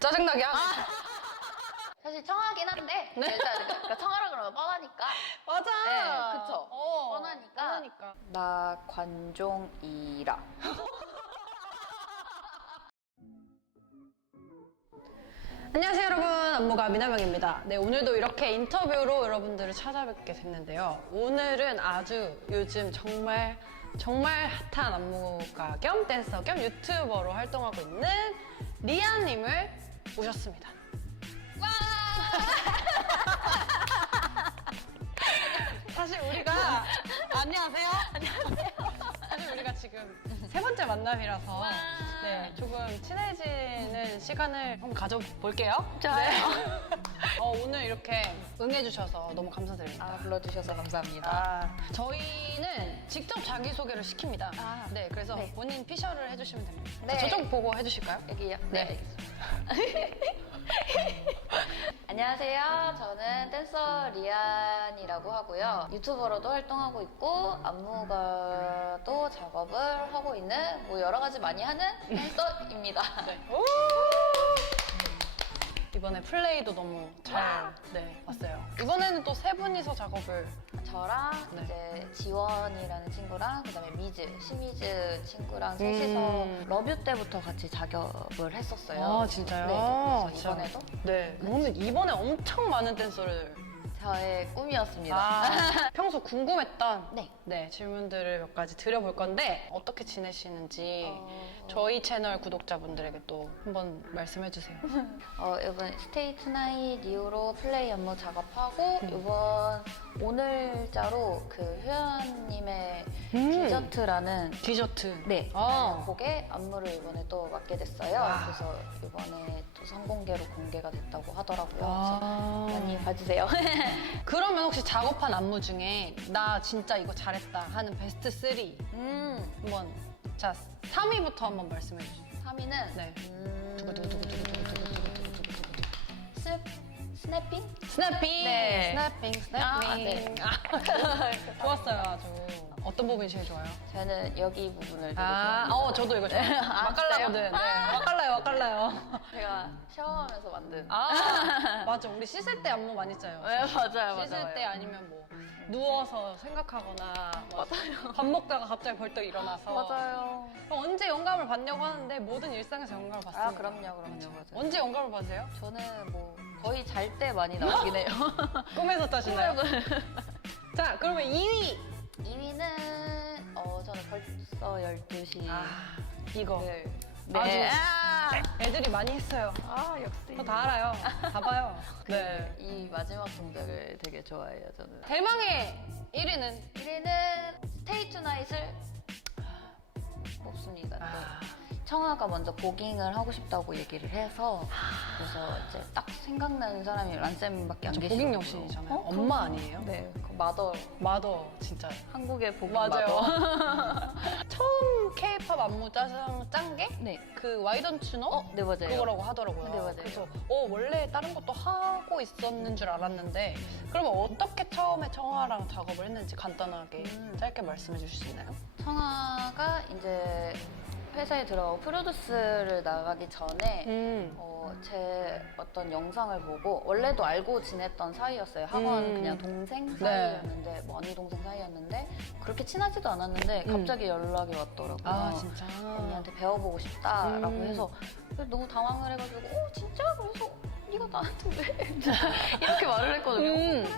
짜증나게 하네. 사실 청하긴 한데 네. 일단 그러니까 청하라 그러면 뻔하니까. 맞아. 네, 그쵸. 뻔하니까. 뻔하니까. 나 관종이라. 안녕하세요 여러분, 안무가 미나명입니다. 네, 오늘도 이렇게 인터뷰로 여러분들을 찾아뵙게 됐는데요. 오늘은 아주 요즘 정말 핫한 안무가 겸 댄서 겸 유튜버로 활동하고 있는 리아님을 모셨습니다. 와! 사실 우리가 안녕하세요. 사실 우리가 지금 세 번째 만남이라서 네, 조금 친해지는 시간을 한번 가져볼게요. 좋아요. 오늘 이렇게 응해주셔서 너무 감사드립니다. 불러주셔서 감사합니다. 저희는 직접 자기소개를 시킵니다. 네, 그래서 네. 본인 피셜을 해주시면 됩니다. 네. 저쪽 보고 해주실까요? 여기요? 네. 안녕하세요. 저는 댄서 리안이라고 하고요. 유튜버로도 활동하고 있고 안무가도 작업을 하고 있는 뭐 여러 가지 많이 하는 댄서입니다. 이번에 플레이도 너무 잘 왔어요. 이번에는 또 세 분이서 작업을 저랑 네. 이제 지원이라는 친구랑 그다음에 시미즈 친구랑 셋이서 러뷰 때부터 같이 작업을 했었어요. 아, 진짜요? 네. 그래서 이번에도 네. 그러면 이번에 엄청 많은 댄서를 저의 꿈이었습니다. 평소 궁금했던 네. 질문들을 몇 가지 드려볼 건데 어떻게 지내시는지 저희 채널 구독자분들에게 또 한번 말씀해 주세요. 이번 스테이 투나잇 이후로 플레이 안무 작업하고 이번 오늘자로 그 효연님의 디저트라는 디저트. 네 아. 곡의 안무를 이번에 또 맡게 됐어요. 와. 그래서 이번에 또 선공개로 공개가 됐다고 하더라고요. 아. 그래서 많이 봐주세요. 그러면 혹시 작업한 안무 중에 나 진짜 이거 잘했다 하는 베스트 3 한번 자 3위부터 한번 말씀해 주세요. 3위는 네. 스냅핑? 스냅핑! 네. 스냅핑. 네. 좋았어요, 아주. 어떤 부분이 제일 좋아요? 저는 여기 부분을 되게 좋아합니다. 저도 이거 좋아요. 맛깔나거든. 네, 맛깔나요. 제가 샤워하면서 만든. 맞아. 우리 씻을 때 안무 많이 짜요. 네, 맞아요. 씻을 때 아니면 뭐 누워서 생각하거나 밥 먹다가 갑자기 벌떡 일어나서 맞아요. 언제 영감을 받냐고 하는데 모든 일상에서 영감을 받습니다. 그럼요. 맞아요. 언제 영감을 받으세요? 저는 뭐 거의 잘 때 많이 나오긴 해요. 꿈에서 따시나요? 자, 그러면 2위! 2위는 저는 벌써 12시. 이거. 네. 아주 애들이 많이 했어요. 역시. 저 다 알아요. 다 봐요. 네. 이 마지막 동작을 되게 좋아해요, 저는. 대망의 1위는 1위는 스테이 투나잇을 뽑습니다. 네. 청아가 먼저 보깅을 하고 싶다고 얘기를 해서 그래서 이제 딱 생각나는 사람이 란쌤밖에 안 저 계시고 보깅 여신이잖아요. 엄마 아니에요? 네, 그 마더 마더 진짜. 한국의 보깅 맞아요. 마더. 처음 K-팝 안무 짠 게? 네. 그 와이던츠 너? 네, 맞아요. 그거라고 하더라고요. 네, 맞아요. 그래서 원래 다른 것도 하고 있었는 줄 알았는데 그러면 어떻게 처음에 청아랑 작업을 했는지 간단하게 짧게 말씀해 주실 수 있나요? 청아가 이제 회사에 들어가고 프로듀스를 나가기 전에 제 어떤 영상을 보고 원래도 알고 지냈던 사이였어요. 학원 그냥 동생 사이였는데 뭐 언니 동생 사이였는데 그렇게 친하지도 않았는데 갑자기 연락이 왔더라고요. 진짜? 언니한테 배워보고 싶다라고 해서 너무 당황을 해가지고 진짜? 그래서 네가 나한테 왜? 이렇게 말을 했거든요. 그래,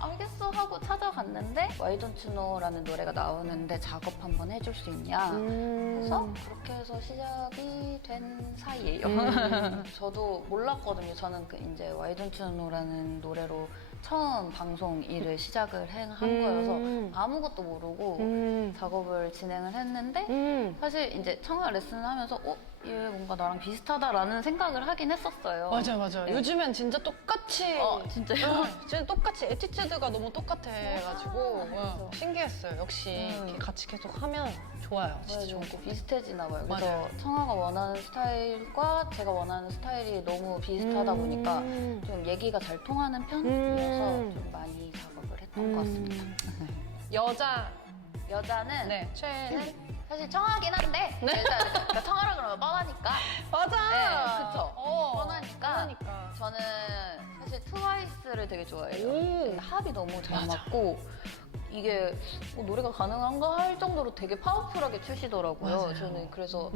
알겠어 하고 찾아갔는데 Why Don't You Know라는 노래가 나오는데 작업 한번 해줄 수 있냐. 그래서 그렇게 해서 시작이 된 사이예요. 저도 몰랐거든요. 저는 이제 Why Don't You Know라는 노래로 처음 방송 일을 시작을 한 거여서 아무것도 모르고 작업을 진행을 했는데 사실 이제 청아 레슨을 하면서 얘 뭔가 나랑 비슷하다라는 생각을 하긴 했었어요. 맞아. 네. 요즘엔 진짜 똑같이. 진짜요? 진짜 똑같이 에티튜드가 너무 똑같아가지고 그래서. 신기했어요. 역시 이렇게 같이 계속 하면 좋아요. 진짜 좋은 거. 비슷해지나 봐요. 그래서 맞아요. 청아가 원하는 스타일과 제가 원하는 스타일이 너무 비슷하다 보니까 좀 얘기가 잘 통하는 편이어서 좀 많이 작업을 했던 것 같습니다. 여자는 최애는? 사실 청아긴 한데 일단 그러니까 청아라 그러면 뻔하니까 맞아. 네, 그쵸. 뻔하니까. 트와이스를 되게 좋아해요. 오. 합이 너무 잘 맞아. 맞고 이게 뭐 노래가 가능한가 할 정도로 되게 파워풀하게 추시더라고요. 맞아요. 저는 그래서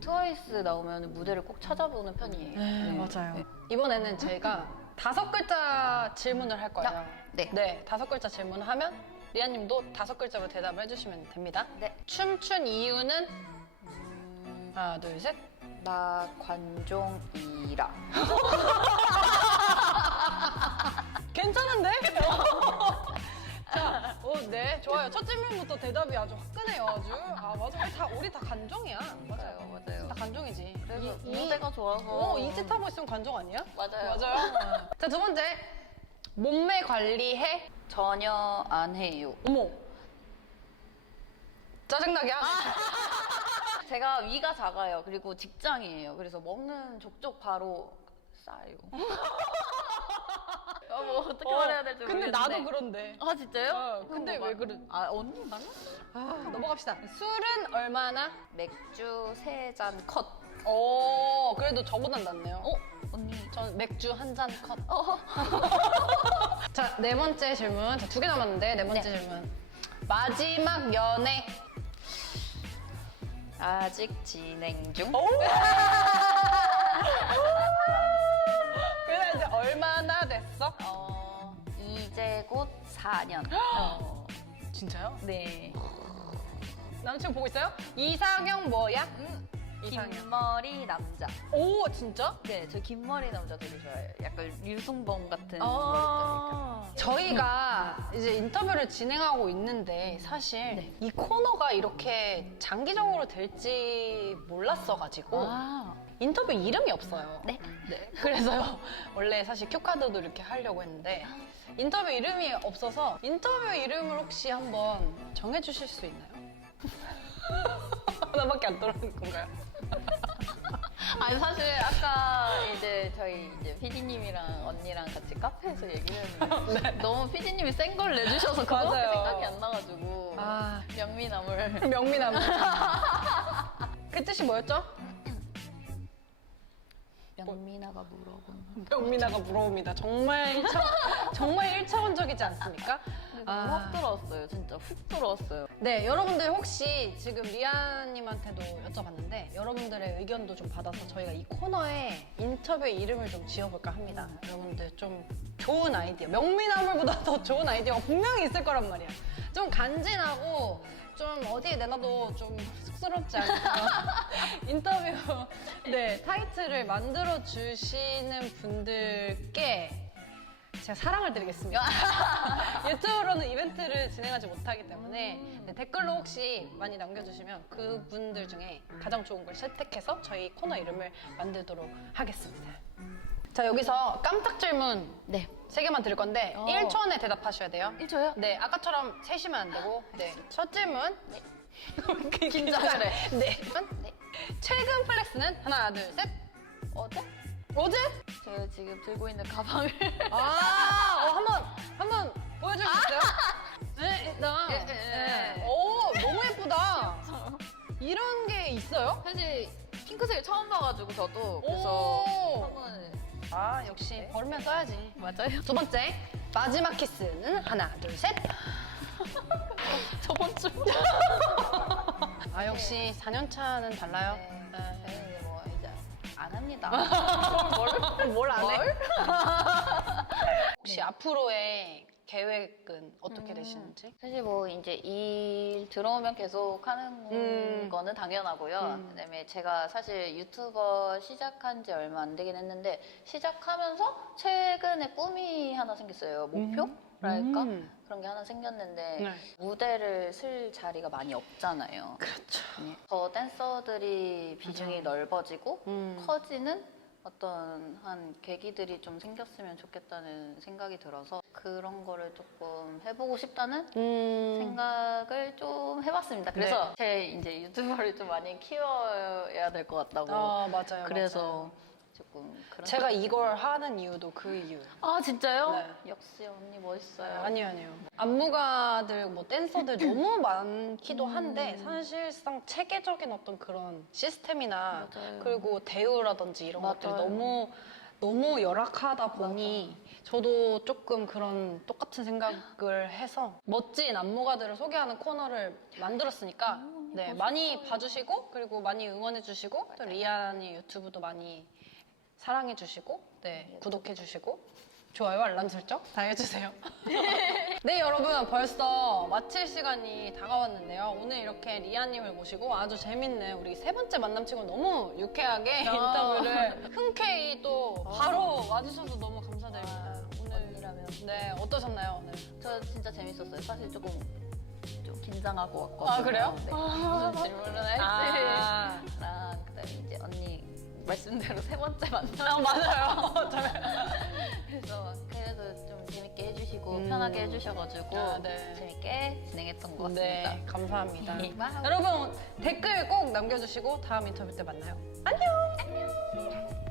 트와이스 나오면 무대를 꼭 찾아보는 편이에요. 네, 맞아요. 네. 이번에는 저희가 5글자 질문을 할 거예요. 네. 네, 5글자 질문을 하면 리아님도 5글자로 대답을 해주시면 됩니다. 네. 춤춘 이유는 하나, 둘, 셋. 나 관종이라. 괜찮은데? 자, 네, 좋아요. 첫 질문부터 대답이 아주 화끈해요, 아주. 아, 맞아. 우리 다 간종이야. 맞아요. 다 간종이지. 그래서 무대가 좋아서. 이짓 하고 있으면 간종 아니야? 맞아요. 맞아요. 자, 두 번째. 몸매 관리해? 전혀 안 해요. 어머. 짜증나게 하네. 제가 위가 작아요. 그리고 직장이에요. 그래서 먹는 족족 바로 싸요. 뭐 어떻게 말해야 될지 근데 모르겠는데. 나도 그런데. 아 진짜요? 근데 왜 그래? 아 언니 말라? 넘어갑시다. 술은 얼마나? 맥주 3잔 컷. 그래도 저보단 낫네요. 언니. 전 맥주 한 잔 컷. 어. 자, 네 번째 질문. 자, 2개 남았는데, 네 번째 네. 질문. 마지막 연애. 아직 진행 중. 그래, 이제 얼마나 됐어? 이제 곧 4년. 진짜요? 네. 남친 보고 있어요? 이상형 뭐야? 이상형. 긴 머리 남자. 오, 진짜? 네, 저 긴 머리 남자 되게 좋아해요. 약간 류승범 같은 머리 저희가 이제 인터뷰를 진행하고 있는데 사실 이 코너가 이렇게 장기적으로 될지 몰랐어가지고 인터뷰 이름이 없어요. 네. 그래서 원래 사실 큐카드도 이렇게 하려고 했는데 인터뷰 이름이 없어서 인터뷰 이름을 혹시 한번 정해주실 수 있나요? 하나밖에 안 떠오르는 건가요? 아니 사실 아까 이제 저희 이제 PD님이랑 언니랑 같이 카페에서 얘기를 했는데 너무 PD님이 센 걸 내주셔서 그거밖에 맞아요. 생각이 안 나가지고 명미나물. 명미나물. 그 뜻이 뭐였죠? 명미나가 물어본. 명미나가 물어옵니다. 정말 정말 1차원적이지 않습니까? 너무 확 들어왔어요. 진짜 훅 들어왔어요. 네, 여러분들 혹시 지금 리아님한테도 여쭤봤는데 여러분들의 의견도 좀 받아서 저희가 이 코너에 인터뷰 이름을 좀 지어볼까 합니다. 여러분들 좀 좋은 아이디어, 명미나물보다 더 좋은 아이디어가 분명히 있을 거란 말이야. 좀 간지나고 좀 어디에 내놔도 좀 쑥스럽지 않은 인터뷰 타이틀을 만들어 주시는 분들께 제가 사랑을 드리겠습니다. 유튜브로는 이벤트를 진행하지 못하기 때문에 댓글로 혹시 많이 남겨주시면 그분들 중에 가장 좋은 걸 채택해서 저희 코너 이름을 만들도록 하겠습니다. 자, 여기서 깜짝 질문 네. 3개만 드릴 건데 1초 안에 대답하셔야 돼요. 1초요? 네, 아까처럼 세시면 안 되고. 네. 첫 질문. 네. 긴장을 해. 네. 네. 최근 플렉스는 하나, 둘, 셋. 어제? 어제? 제가 지금 들고 있는 가방을 한번 보여줄 수 있어요? 네, 일단. 오, 너무 예쁘다. 이런 게 있어요? 사실 핑크색 처음 봐가지고 저도 그래서 오. 한번 역시 버리면 써야지. 맞아요. 두 번째, 마지막 키스는 하나, 둘, 셋. 저번 주. 역시 4년 차는 달라요. 저희는 이제 뭐 이제 안 합니다. 뭘 안 해? 혹시 앞으로의 계획은 어떻게 되시는지? 사실 뭐 이제 일 들어오면 계속 하는 거는 당연하고요. 그다음에 제가 사실 유튜버 시작한 지 얼마 안 되긴 했는데 시작하면서 최근에 꿈이 하나 생겼어요. 목표랄까? 그런 게 하나 생겼는데 네. 무대를 쓸 자리가 많이 없잖아요. 그렇죠. 더 댄서들이 비중이 넓어지고 커지는 어떤 한 계기들이 좀 생겼으면 좋겠다는 생각이 들어서 그런 거를 조금 해보고 싶다는 생각을 좀 해봤습니다. 그래서 제 이제 유튜버를 좀 많이 키워야 될 것 같다고. 맞아요. 그래서 조금 그런. 제가 이걸 하는 이유도 그 이유예요. 아 진짜요? 네. 역시 언니 멋있어요. 아니요. 안무가들, 뭐 댄서들 너무 많기도 한데 사실상 체계적인 어떤 그런 시스템이나 맞아요. 그리고 대우라든지 이런 맞아요. 것들이 너무 너무 열악하다 보니 저도 조금 그런 똑같은 생각을 해서 멋진 안무가들을 소개하는 코너를 만들었으니까 네, 많이 봐주시고 그리고 많이 응원해주시고 또 리안이 유튜브도 많이 사랑해주시고 네, 구독해주시고 좋아요, 알람 설정 다 해주세요. 네, 여러분 벌써 마칠 시간이 다가왔는데요. 오늘 이렇게 리아님을 모시고 아주 재밌는 우리 세 번째 만남 치고 너무 유쾌하게 인터뷰를 흔쾌히 또 바로 와주셔서 너무 감사드립니다. 오늘 언니라면. 네, 어떠셨나요, 오늘? 저 진짜 재밌었어요. 사실 조금 좀 긴장하고 왔거든요. 아, 그래요? 네. 무슨 질문을 할지. 아. 랑 그다음에 이제 언니 말씀대로 세 번째 만남. 맞아요. 그래서 좀 재밌게 해주시고 편하게 해주셔가지고 아, 네. 재밌게 진행했던 것 같습니다. 네, 감사합니다. 와우. 여러분 댓글 꼭 남겨주시고 다음 인터뷰 때 만나요. 안녕!